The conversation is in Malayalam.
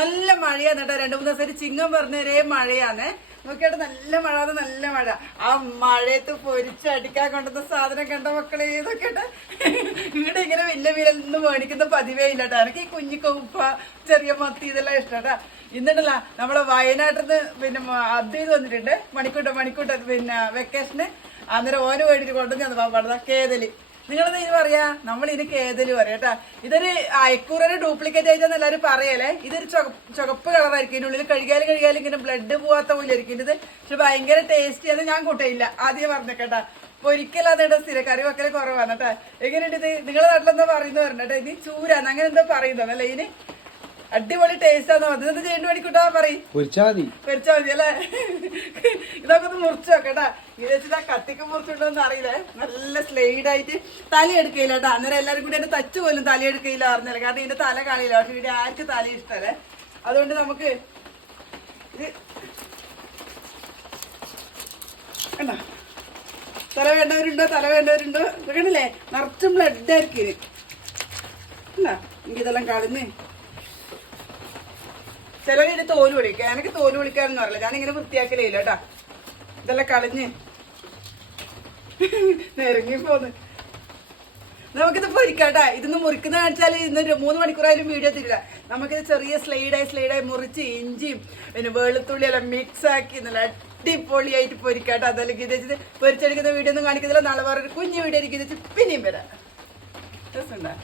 നല്ല മഴയാണ് കേട്ടോ. 2-3 ദിവസമായിട്ട് ചിങ്ങം പറഞ്ഞൊരേ മഴയാണ്. നോക്കിയാട്ട് നല്ല മഴ, അത് നല്ല മഴ. ആ മഴയത്ത് പൊരിച്ചടിക്കാൻ കൊണ്ടുവന്ന സാധനം കണ്ട മക്കളെ ഇതൊക്കെയായിട്ട് ഇവിടെ ഇങ്ങനെ വലിയ മീനൊന്നും മേടിക്കുന്ന പതിവേ ഇല്ല കേട്ടോ. എനിക്ക് ഈ കുഞ്ഞു കൊപ്പ, ചെറിയ മത്തി ഇതെല്ലാം ഇഷ്ടം കേട്ടാ. ഇന്നിട്ടല്ല നമ്മളെ വയനാട്ടിൽ നിന്ന് പിന്നെ അദ്വൈത് വന്നിട്ടുണ്ട്. മണിക്കൂട്ട പിന്നെ വെക്കേഷന്. അന്നേരം ഓന് വേണ്ടിട്ട് കൊണ്ടുവന്ന് കേതല്. നിങ്ങളത് ഇത് പറയാ, നമ്മൾ ഇതിന് കേതല് പറയാം കേട്ടാ. ഇതൊരു അയക്കൂറൊരു ഡ്യൂപ്ലിക്കേറ്റ് ആയിട്ടാന്ന് എല്ലാവരും പറയല്ലേ. ഇതൊരു ചുവപ്പ് കളറായിരിക്കും. ഇതിനുള്ളിൽ കഴുകിയാലും ഇങ്ങനെ ബ്ലഡ് പോവാത്ത പോലെ ഇരിക്കും ഇത്. പക്ഷെ ഭയങ്കര ടേസ്റ്റി. അത് ഞാൻ കൂട്ടയില്ല, ആദ്യം പറഞ്ഞേട്ടാ. ഒരിക്കലും അതിന്റെ സ്ഥിരം കറി വെക്കല് കുറവാണ് കേട്ടാ. എങ്ങനെയുണ്ട് ഇത്? നിങ്ങളെ നാട്ടിലെന്താ പറയുന്നത് പറഞ്ഞേട്ടാ. ഇനി ചൂരാന്ന് അങ്ങനെ എന്തോ പറയുന്നതല്ലേ ഇതിന്. അടിപൊളി ടേസ്റ്റ് ആണെന്ന് പറഞ്ഞു. ഇത് ചെയ്യേണ്ട മണിക്കൂട്ടാ പറയും. പൊരിച്ചാ മതി അല്ലേ. ഇതൊക്കെ ഒന്ന് മുറിച്ചു വെക്കട്ടാ. ഇത് വെച്ചിട്ട് കത്തിക്ക് മുറിച്ചിട്ടോന്ന് അറിയില്ലേ. നല്ല സ്ലൈഡ് ആയിട്ട് തല എടുക്കയില്ല കേട്ടോ. അന്നേരം എല്ലാവരും കൂടി എന്റെ തച്ചു പോലും തല എടുക്കയില്ല അറിഞ്ഞില്ല. കാരണം ഇതിന്റെ തല കാണില്ല. പക്ഷെ ഇവിടെ ആർക്ക് തല ഇഷ്ടല്ലേ. അതുകൊണ്ട് നമുക്ക് ഇത് കണ്ടോ, തല വേണ്ടവരുണ്ടോ കണ്ടില്ലേ. നിറച്ചും ബ്ലഡ് ആയിരിക്കും ഇത്. എന്നാ എനിക്ക് ഇതെല്ലാം കളഞ്ഞ് ചിലവരുടെ തോല് വിളിക്കുക. എനിക്ക് തോല് വിളിക്കാനൊന്നും അറിയില്ല. ഞാനിങ്ങനെ വൃത്തിയാക്കലേ ഇല്ല കേട്ടാ. ഇതെല്ലാം കളഞ്ഞ് നെരങ്ങി പോന്ന്. നമുക്കിത് പൊരിക്കാട്ടാ. ഇതൊന്ന് മുറിക്കുന്ന കാണിച്ചാൽ ഇന്ന് 3 മണിക്കൂറായാലും വീഡിയോ തരില്ല. നമുക്കിത് ചെറിയ സ്ലൈഡായി മുറിച്ച് ഇഞ്ചിയും പിന്നെ വെളുത്തുള്ളി എല്ലാം മിക്സ് ആക്കി നല്ല അടിപൊളിയായിട്ട് പൊരിക്കാട്ടോ. അതല്ലെങ്കിൽ ഇത് വെച്ചിട്ട് പൊരിച്ചെടുക്കുന്ന വീഡിയോ ഒന്നും കാണിക്കുന്നില്ല. നാളെ വേറൊരു കുഞ്ഞു വീഡിയോ ആയിരിക്കും. ഇത് പിന്നെയും വരാം. രസമുണ്ടാ.